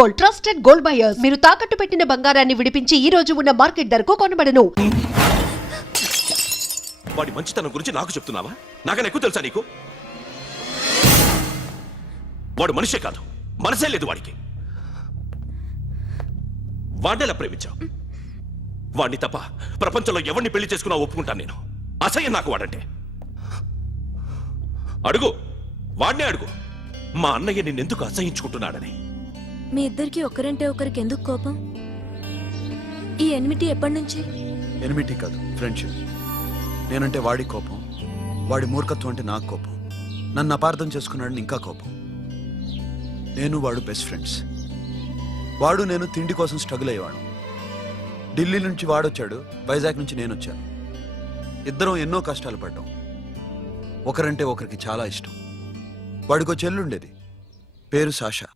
Gold, trusted gold buyers. మీరు తాకట్టు పెట్టిన బంగారాన్ని విడిపించి ఈ రోజు ఉన్న మార్కెట్ ధరకు కొనబడను. వాడి మంచితనం గురించి నాకు చెప్తున్నావా? నాకన్నా ఎక్కువ తెలుసా నీకు? వాడు మనిషే కాదు, మనసే లేదు వాడికి. వాడినేలా ప్రేమించావు? వాడిని తప్ప ప్రపంచంలో ఎవరిని పెళ్లి చేసుకున్నా ఒప్పుకుంటాను నేను. అసహ్యం నాకు వాడంటే. అడుగు, వాడినే అడుగు, మా అన్నయ్య నిన్నెందుకు అసహించుకుంటున్నాడని. మీ ఇద్దరికి ఒకరంటే ఒకరికి ఎందుకు కోపం? ఈ ఎనిమిటీ ఎప్పటి నుంచి? ఎనిమిటీ కాదు, ఫ్రెండ్షిప్. నేనంటే వాడి కోపం, వాడి మూర్ఖత్వం అంటే నాకు కోపం. నన్ను అపార్థం చేసుకున్నాడని ఇంకా కోపం. నేను వాడు బెస్ట్ ఫ్రెండ్స్. వాడు నేను తిండి కోసం స్ట్రగుల్ అయ్యేవాడు. ఢిల్లీ నుంచి వాడొచ్చాడు, వైజాగ్ నుంచి నేను వచ్చాను. ఇద్దరం ఎన్నో కష్టాలు పడ్డాం. ఒకరంటే ఒకరికి చాలా ఇష్టం. వాడికో చెల్లుండేది, పేరు సాషా.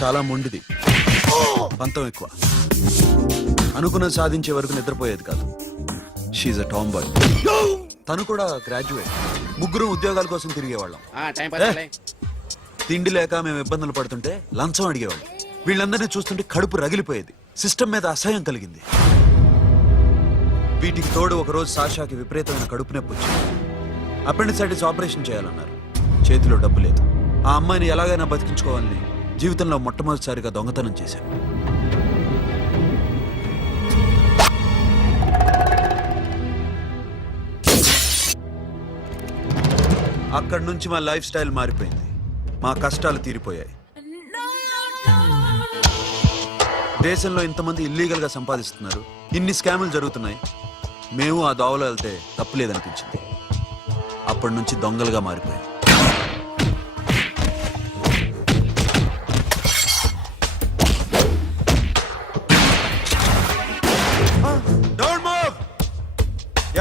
చాలా మొండిది, పంతం ఎక్కువ. అనుకున్నది సాధించే వరకు నిద్రపోయేది కాదు. She's a tomboy. తను కూడా గ్రాడ్యుయేట్. ముగ్గురు ఉద్యోగాల కోసం తిరిగేవాళ్ళం. తిండి లేక మేము ఇబ్బందులు పడుతుంటే లంచం అడిగేవాళ్ళం. వీళ్ళందరినీ చూస్తుంటే కడుపు రగిలిపోయేది. సిస్టమ్ మీద అసహ్యం కలిగింది. వీటికి తోడు ఒకరోజు సాషాకి విపరీతమైన కడుపు నొప్పి వచ్చింది. అపెండిసైటిస్ ఆపరేషన్ చేయాలన్నారు. చేతిలో డబ్బు లేదు. ఆ అమ్మాయిని ఎలాగైనా బతికించుకోవాలని జీవితంలో మొట్టమొదటిసారిగా దొంగతనం చేశాను. అక్కడి నుంచి మా లైఫ్ స్టైల్ మారిపోయింది. మా కష్టాలు తీరిపోయాయి. దేశంలో ఇంతమంది ఇల్లీగల్ గా సంపాదిస్తున్నారు, ఇన్ని స్కాములు జరుగుతున్నాయి. మేము ఆ దోవలో వెళ్తే తప్పులేదనిపించింది. అప్పటి నుంచి దొంగలుగా మారిపోయాం. Don't move.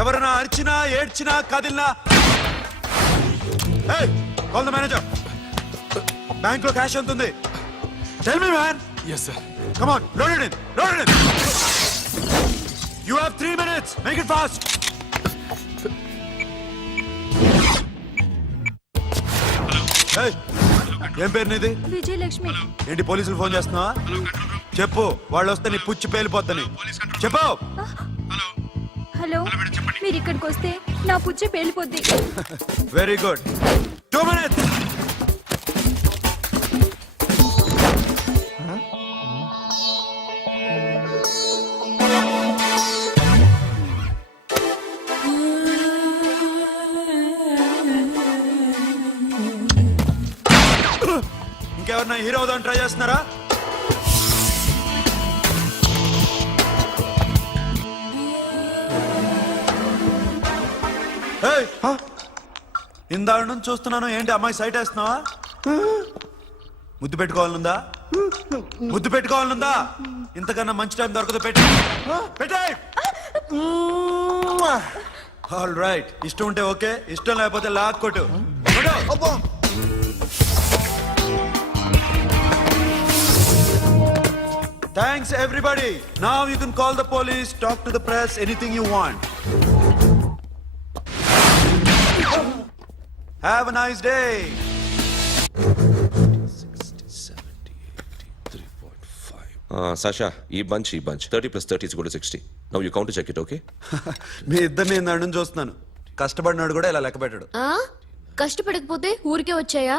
ఎవరైనా అరిచినా ఏడ్చినా కదిలినా కాల్ ద మేనేజర్. బ్యాంక్ లో క్యాష్ ఎంత ఉంది? Tell me man. Yes, sir. Come on, load it in. Load it in. You have 3 minutes. Make it fast. Hey, ఏం పేరు నీది? విజయలక్ష్మి. ఏంటి పోలీసులు ఫోన్ చేస్తున్నావా? చెప్పు, వాళ్ళు వస్తే నీ పుచ్చి పేలిపోద్దని చెప్పు. హలో, మీరు ఇక్కడికి వస్తే నా పుచ్చే పేలిపోద్ది. Very good. 2 minutes. ఇంకెవరన్నా హీరో అవుదాం ట్రై చేస్తున్నారా? ఇందాక నుంచి చూస్తున్నాను. ఏంటి అమ్మాయి సైట్ వేస్తున్నావా? ముద్దు పెట్టుకోవాలనుందా? ముద్దు పెట్టుకోవాలనుందా? ఇంతకన్నా మంచి టైం దొరకదు. పెట్టే. All right. ఇష్టం ఉంటే ఓకే, ఇష్టం లేకపోతే లాక్ కొట్టు. Thanks everybody. Now you can call the police, talk to the press, anything you want. Have a nice day. 60, 70, 80, 3.5. Sasha, ఈ bunch 30 plus 30 is equal to 60. Now you count to check it, okay? మీ ఇద్దరిని నేను నుంచి చూస్తున్నాను. కష్టపడినాడు కూడా ఇలా లెక్క పెట్టాడు. కష్టపడకపోతే ఊరికే వచ్చాయా?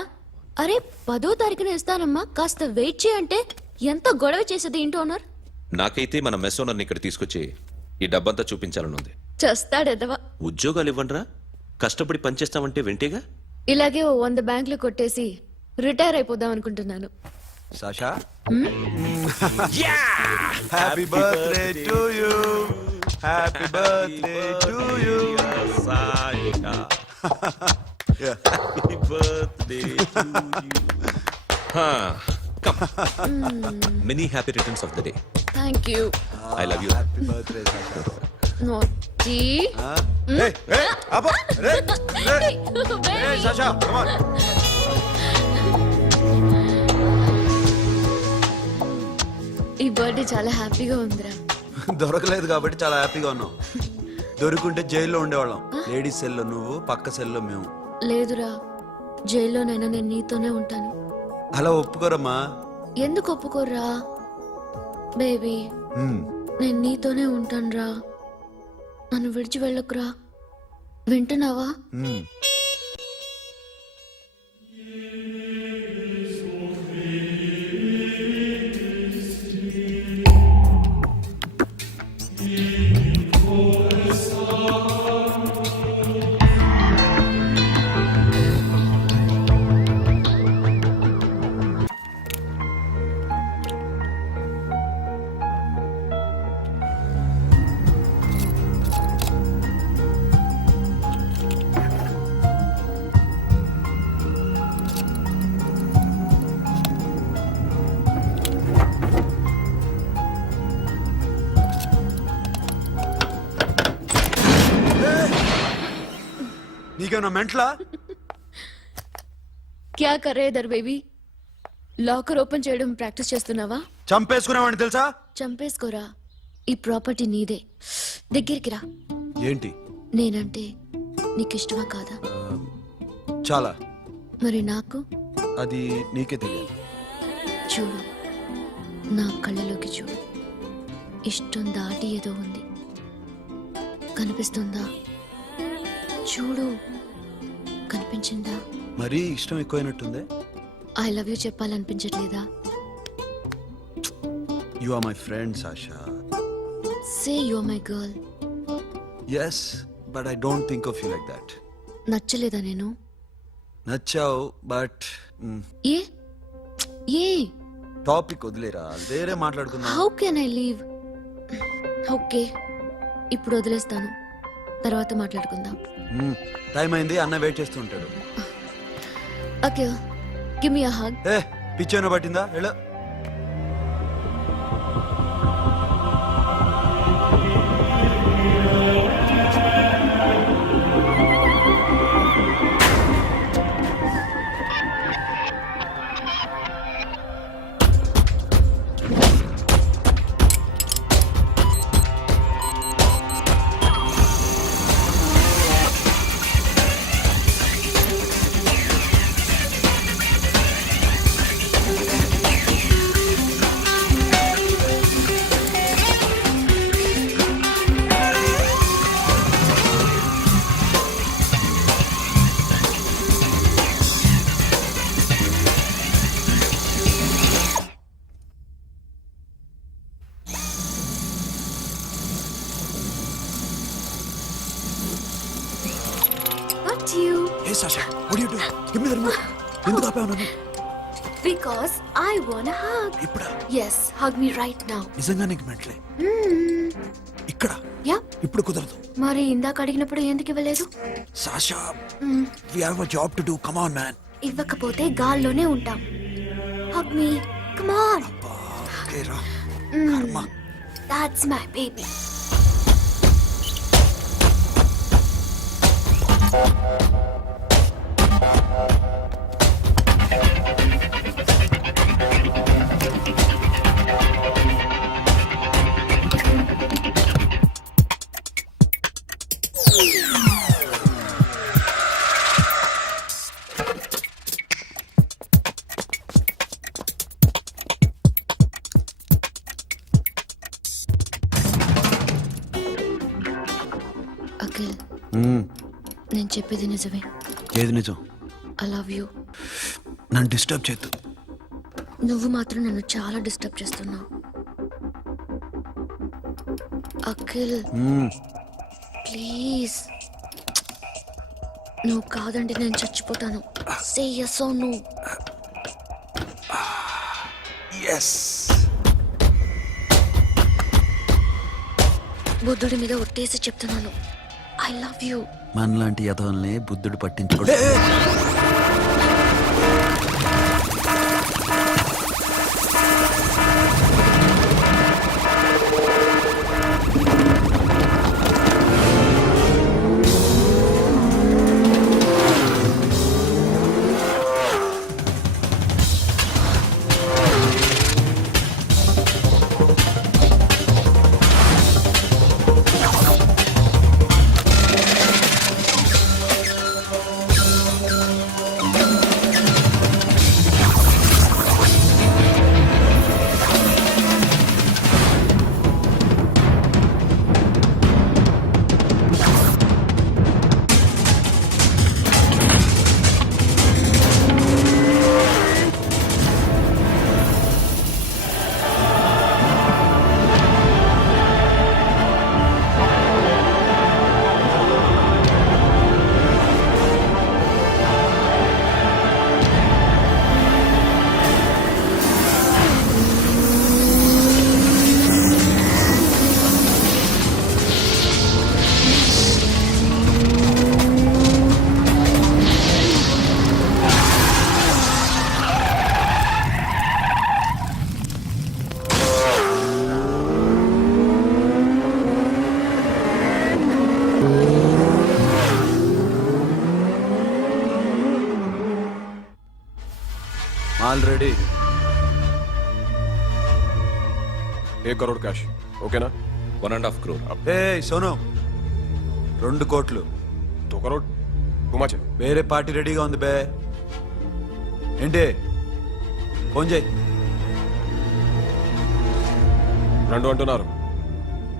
అరే 10వ తారీఖున ఇస్తానమ్మా, కాస్త వెయిట్ చేయంటే ఎంత గొడవ చేసేది ఏంటి ఓనర్. నాకైతే మన మెస్ ఓనర్ని ఇక్కడ తీసుకొచ్చి ఈ డబ్బంతా చూపించాలని ఉంది. చేస్తాడెదవా. ఉద్యోగాలు ఇవ్వండిరా, కష్టపడి పనిచేస్తామంటే వింటేగా. ఇలాగే 100 బ్యాంకులు కొట్టేసి రిటైర్ అయిపోదాం అనుకుంటున్నాను. Sasha, happy birthday to you. Happy birthday to you Sasha. Happy birthday to you. Come. Many happy returns of the day. Thank you. I love you. Happy birthday, Sasha. Naughty. Hey, Abba. Hey, Sasha, come on. ఈ birthday చాలా హ్యాపీగా ఉందిరా. దొరకలేదు కాబట్టి చాలా హ్యాపీగా ఉన్నాం. దొరుకుంటే జైల్లో ఉండేవాళ్ళం. లేడీస్ సెల్లో నువ్వు, పక్క సెల్లో మేము. లేదురా, జైల్లోనైనా నేను నీతోనే ఉంటాను. అలా ఒప్పుకోరమ్మా. ఎందుకు ఒప్పుకోర్రా బేబీ? మ్మ్. నేను నీతోనే ఉంటానురా. నన్ను విడిచి వెళ్ళకురా. వింటున్నావా? మ్మ్. నీకేమన్నా మెంట్లా? క్యా కరే ఇధర్ బేబీ? లాకర్ ఓపెన్ చేయడం ప్రాక్టీస్ చేస్తున్నావా? చంపేసుకునేవాడిని తెలుసా? చంపేసుకోరా. ఈ ప్రాపర్టీ నీదే. దగ్గరికి రా. ఏంటి? నేనంటే నీకు ఇష్టమా కాదా? చాలా. మరి నాకు? అది నీకే తెలియాలి. చూడు, నా కళ్ళలోకి చూడు. ఇష్టం దాటి ఏదో ఉంది. కనిపిస్తుందా? చూడు, కనిపించిందా? మరీ ఇష్టం ఎక్కువైనట్టుందే. ఐ లవ్ యూ చెప్పాలనిపించట్లేదా? You are my friend Sasha. Say you are my girl. Yes, but I don't think of you like that. నచ్చలేదా నేను? నచ్చావు, బట్ ఏ ఏ టాపిక్ వదిలేరా, వేరే మాట్లాడుకుందాం. How can I leave? Okay, ఇప్పుడు వదిలేస్తాను. తర్వాత మాట్లాడుకుందాం. టైం అయింది, అన్న వెయిట్ చేస్తూ ఉంటాడు. Okay, give me a hug. ఏ పిచ్చేనా పట్టిందా? వెళ్ళు. Not you. ఏ Sasha, what are you doing? Give me the remote. ఎందుకు ఆపావు నన్ను? Because I want a hug. ఇప్పుడా? Yes, hug me right now. నిజంగా నీకు మెంట్లే? ఇక్కడ Yeah. ఇప్పుడు కుదరదు. మరి ఇందాక అడిగినప్పుడు ఎందుకు ఇవ్వలేదు? Sasha, we have a job to do. Come on, man. ఇవ్వకపోతే గాల్లోనే ఉంటాం. Hug me. Come on. Okay, రా. కర్మ. That's my baby. అఖిల్, నేను చెప్పేది నిజమే. ఏది నిజం? I love you. నన్ను డిస్టర్బ్ చేయొద్దు. నువ్వు మాత్రం నన్ను చాలా డిస్టర్బ్ చేస్తున్నావు. అఖిల్ ప్లీజ్, నువ్వు కాదంటే నేను చచ్చిపోతాను. సే yes or no. ఎస్. బుద్ధుడి మీద ఒట్టేసి చెప్తున్నాను. I love you. మనలాంటి యథవల్ని బుద్ధుడు పట్టించుకోడు. ఆల్రెడీ 1 करोड़ कैश ओके ना 1.5 crore. ఏ సోను 2 కోట్లు 2 करोड़ घुमाचे వేరే పార్టీ రెడీగా ఉంది బే ఏంటి ఫోన్ చేయి రెండు అంటున్నారు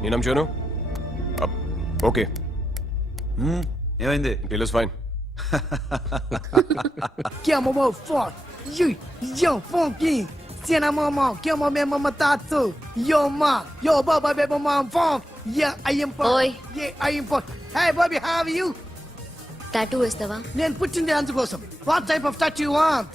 నేనం చేయను ఓకే ఏమైంది deal is fine Que é mamão forte. Yo, funky. Cena mamão, que é mamãe mamatato. Yo, ma. Yo, baba, baby, mamão funk. Yeah, I am funk. Oi. Yeah, I am funk. Hey, Bobby, how are you? Tattoo వేస్తావా నేను పుట్టింది అందుకోసం. What type of tattoo you want?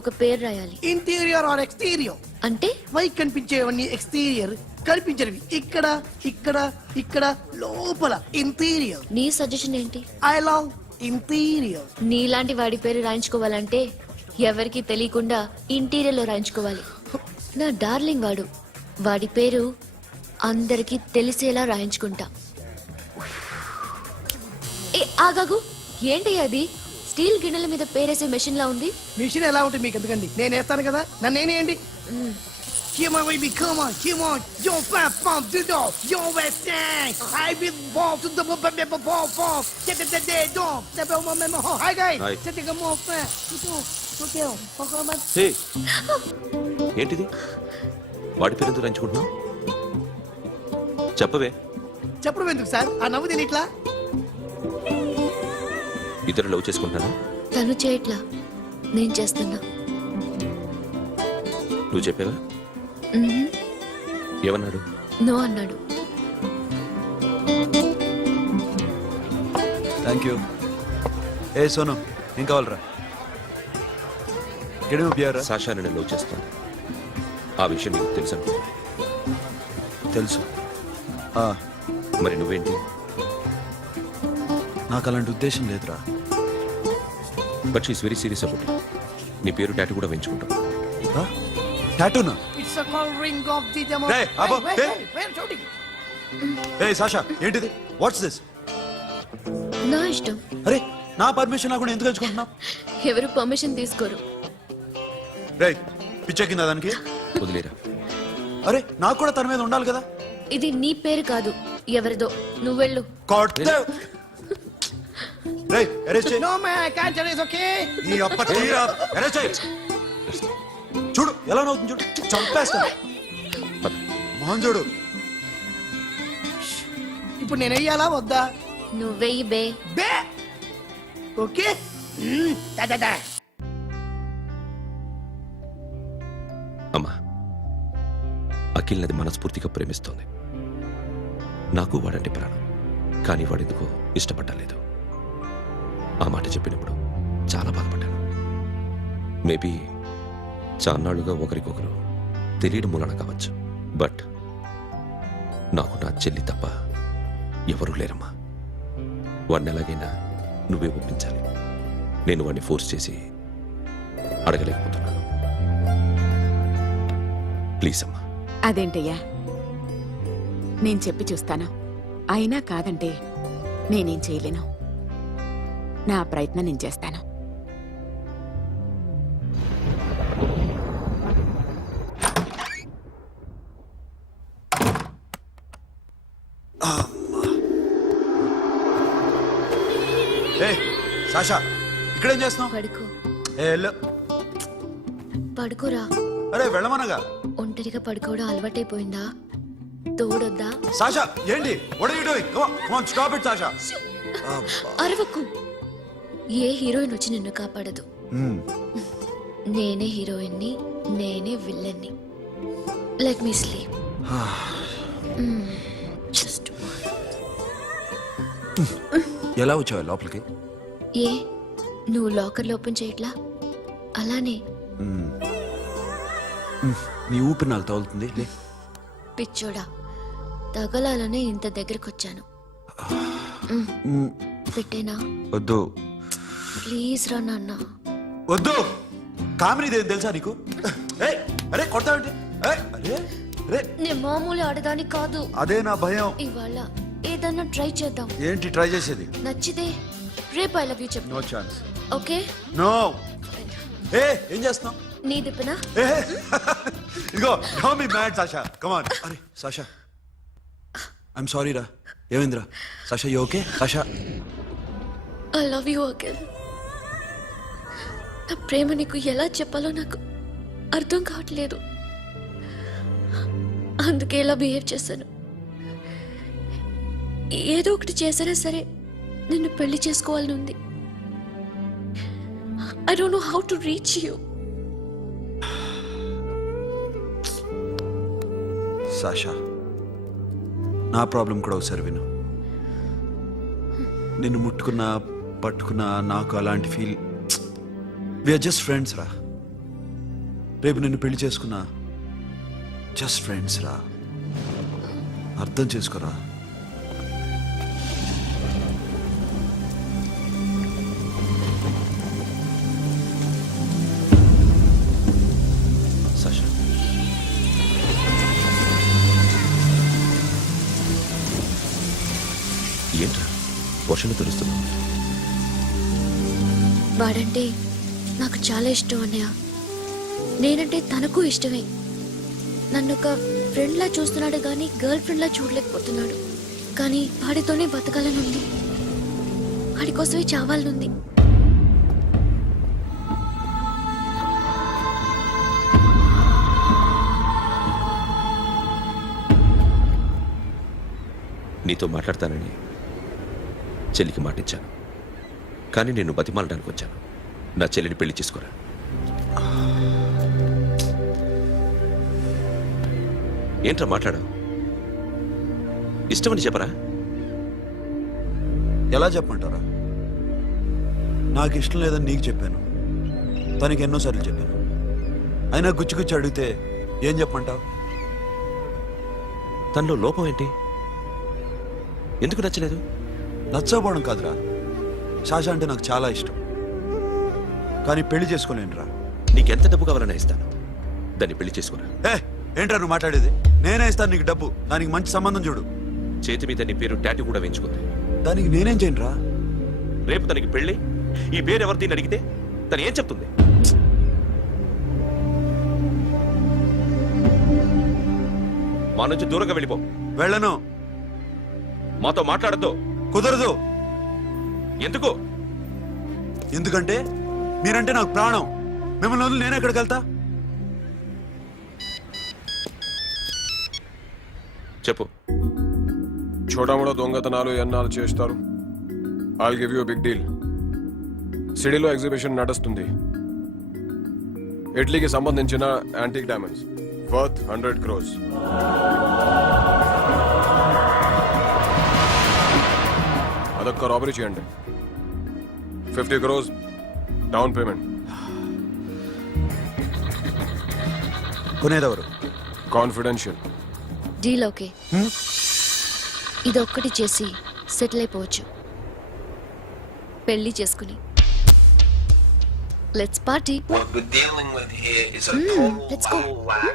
ఒక పేరు రాయాలి Interior or exterior? అంటే పైకి కనిపించేవన్నీ exterior, కనిపించేవి ఇక్కడ ఇక్కడ ఇక్కడ లోపల ఇంటీరియర్. నీ సజెషన్ ఏంటి ఐ లవ్ ఇంటీరియర్. నీలాంటి వాడి పేరు రాయించుకోవాలంటే ఎవరికి తెలియకుండా ఇంటీరియర్ లో రాయించుకోవాలి నా డార్లింగ్ వాడి పేరు అందరికి తెలిసేలా రాయించుకుంటా ఏ ఆగాగు ఏంటి అది స్టీల్ గిన్నెల మీద పేరేసే మెషిన్ లా ఉంది మిషన్ ఎలా ఉంటుంది మీకు ఎందుకండి, నేను వేస్తాను కదా, నన్ను నేనేయండి. Come on, baby, come on, come on. Yo, fat pump, do do. Yo, West End. I be ball to the ball, ball. Get the day, dog. The bell, my ho. Hi, guys. Hi. Set the more fat. Okay, okay. హే ఏంటిది వాడి పేరు ఎందుకు రంచుకుంటున్నావు చెప్పవే. చెప్పడం ఎందుకు sir, ఆ నవ్వు తిని ఇట్లా. ఇద్దరు లవ్ చేసుకుంటాను తను చేయట్లా నేను చేస్తున్నా నువ్వు చెప్పావా ఏమన్నాడు నో అన్నాడు థ్యాంక్ యూ. ఏ సోను ఏం కావాలరా? గడిమ బియారా? సాషా నేను లవ్ చేస్తాను ఆ విషయం నీకు తెలుసు అనుకో. తెలుసు. మరి నువ్వేంటి నాకు అలాంటి ఉద్దేశం లేదురా. But she's very serious about నీ పేరు టాటూ కూడా వేయించుకుంటాం. టాటూనా? It's a call ring of the demo. Hey, Abba, hey. Wait, shooting. A Sasha ఏంటిది? What's this? నా ఇష్టం అరే నా పర్మిషన్ లేకుండా ఎందుకు ఎంచుకుంటున్నావు? ఎవరు పర్మిషన్ తీసుకోరు రే పిచ్చెక్కిందా దానికి? వదిలేరా అరే నాకు కూడా తన మీద ఉండాలి కదా. ఇది నీ పేరు కాదు ఎవరిదో నువ్వెళ్ళు కొట్టే. రే అరెస్ట్ చేయి. No, man, I can't tell you, it's okay. ఈ అప్ప తీరా అరెస్ట్ చేయి. చూడు ఎలా నవ్వుతుంది చూడు, చంపేస్తా. మోహన్ చూడు. ఇప్పుడు నేను వెయ్యాలా వద్దా? నువ్వెయ్యి బే బే ఓకే. Da, da, da. అమ్మా అఖిల్ నది మనస్ఫూర్తిగా ప్రేమిస్తోంది. నాకు వాడంటే ప్రాణం, కానీ వాడెందుకో ఇష్టపడలేదు. ఆ మాట చెప్పినప్పుడు చాలా బాధపడ్డాను. మేబీ చాన్నాళ్ళుగా ఒకరికొకరు తెలియడం మూలన కావచ్చు. బట్ నాకు నా చెల్లి తప్ప ఎవరూ లేరమ్మా. వాడిని ఎలాగైనా నువ్వే ఒప్పించాలి. నేను వాడిని ఫోర్స్ చేసి అడగలేకపోతున్నాను. ప్లీజ్ అమ్మా. అదేంటయ్యా నేను చెప్పి చూస్తాను. అయినా కాదంటే నేనేం చేయలేను. నా ప్రయత్నం నేను చేస్తాను. ఏ సాషా ఇక్కడేం చేస్తున్నావు? పడుకో ఏ వెళ్ళు. పడుకోరా అరే వెళ్ళమనగా. ఒంటరిగా పడుకోవడం అలవాటైపోయిందా తోడొద్దా సాషా ఏంటి? What are you doing? Come on, come on, stop it Sasha. అరవకు ఏ హీరోయిన్ వచ్చి నిన్ను కాపాడదు. నేనే హీరోయిన్ని నేనే విల్లన్ని. లెట్ మీ స్లీప్ జస్ట్ ఎలా వచ్చావు లోపలికి? ఏ నువ్వు లాకర్లో ఓపెన్ చేయట్లా అలానే నీ ఊపిరి నాకు తగులుతుంది. లే. పిచ్చోడా తగలాలనే ఇంత దగ్గరకొచ్చాను. పెట్టేనా? వద్దు ప్లీజ్ రా నాన్న. వద్దు. కామెడీ తెలుసా నీకు? ఏయ్, అరే కొడతావేంటి? ఏయ్, అరే అరే నేను మామూలు ఆడదాని కాదు. అదే నా భయం. ఇవాళ ఏదన్నా ట్రై చేద్దాం. ఏంటి ట్రై చేసేది? నచ్చితే రేపు ఐ లవ్ యూ చెప్పు. No chance. Okay no. ఏ ఏం చేస్తున్నావు? నీ దిప్పనా ఇదిగో don't be mad Sasha come on అరే సాషా ఐఎమ్ సారీ రా ఏమైందిరా Sasha you okay Sasha I love you again. నా ప్రేమ నీకు ఎలా చెప్పాలో నాకు అర్థం కావట్లేదు. అందుకే ఇలా బిహేవ్ చేశాను. ఏదో ఒకటి చేసినా సరే నిన్ను పెళ్లి చేసుకోవాలని ఉంది. I don't know how to reach you. Sasha నా ప్రాబ్లం కూడా ఒకసారి విను. నిన్ను ముట్టుకున్నా పట్టుకున్నా నాకు అలాంటి ఫీల్ వీఆర్ జస్ట్ ఫ్రెండ్స్ రా. రేపు నిన్ను పెళ్లి చేసుకున్నా జస్ట్ ఫ్రెండ్స్ రా. అర్థం చేసుకోరా. సాషా ఏంట్రా వర్షంలో తెలుస్తున్నావు? వాడంటే నాకు చాలా ఇష్టం అన్నయ్య. నేనంటే తనకు ఇష్టమే. నన్ను ఒక ఫ్రెండ్లా చూస్తున్నాడు కానీ గర్ల్ ఫ్రెండ్లా చూడలేకపోతున్నాడు. కానీ వాడితోనే బతకాలని ఉంది. వాడి కోసమే చావాలనుంది. నీతో మాట్లాడతానని చెల్లికి మాటిచ్చాను, కానీ నేను బతిమాలడానికి వచ్చాను. నా చెల్లిని పెళ్లి చేసుకోరా. ఏంట్రా మాట్లాడావు? ఇష్టమని చెప్పరా? ఎలా చెప్పమంటారా? నాకు ఇష్టం లేదని నీకు చెప్పాను, తనకి ఎన్నోసార్లు చెప్పాను. అయినా గుచ్చి అడిగితే ఏం చెప్పమంటావు? తనలో లోపం ఏంటి? ఎందుకు నచ్చలేదు? నచ్చకపోవడం కాదురా, సాషా అంటే నాకు చాలా ఇష్టం, కానీ పెళ్లి చేసుకోలేనురా. నీకెంత డబ్బు కావాలన్నా ఇస్తాను, దాన్ని పెళ్లి చేసుకోరా. ఏంట్రా నువ్వు మాట్లాడేది? నేనే ఇస్తాను నీకు డబ్బు, దానికి మంచి సంబంధం చూడు. చేతి మీద నీ పేరు టాటూ కూడా వేయించుకుంది. దానికి నేనేం చేయనురా? రేపు తనకి పెళ్లి ఈ పేరు ఎవరిని అడిగితే తను ఏం చెప్తుంది? మా నుంచి దూరంగా వెళ్ళిపో. వెళ్ళను. మాతో మాట్లాడద్దు. కుదరదు. ఎందుకు? ఎందుకంటే మీరంటే నాకు ప్రాణం. మిమ్మల్ని వదిలి నేను ఎక్కడికి వెళ్తా? చెప్పు. చోటామోటా దొంగతనాలు ఎన్నాళ్ళు చేస్తారు? I'll give you big deal. సిటీలో ఎగ్జిబిషన్ నడుస్తుంది. ఇటలీకి సంబంధించిన యాంటిక్ డైమండ్స్ వర్త్ 100 crores. అదొక్క రాబరీ చేయండి. 50 crores డౌన్ పేమెంట్. కొనేదెవరు? కాన్ఫిడెన్షియల్. Deal okay. ఇదొక్కటి చేసి సెటిల్ అయిపోవచ్చు. పెళ్లి చేసుకుని let's party. What we're dealing with here is a total let's go. wow.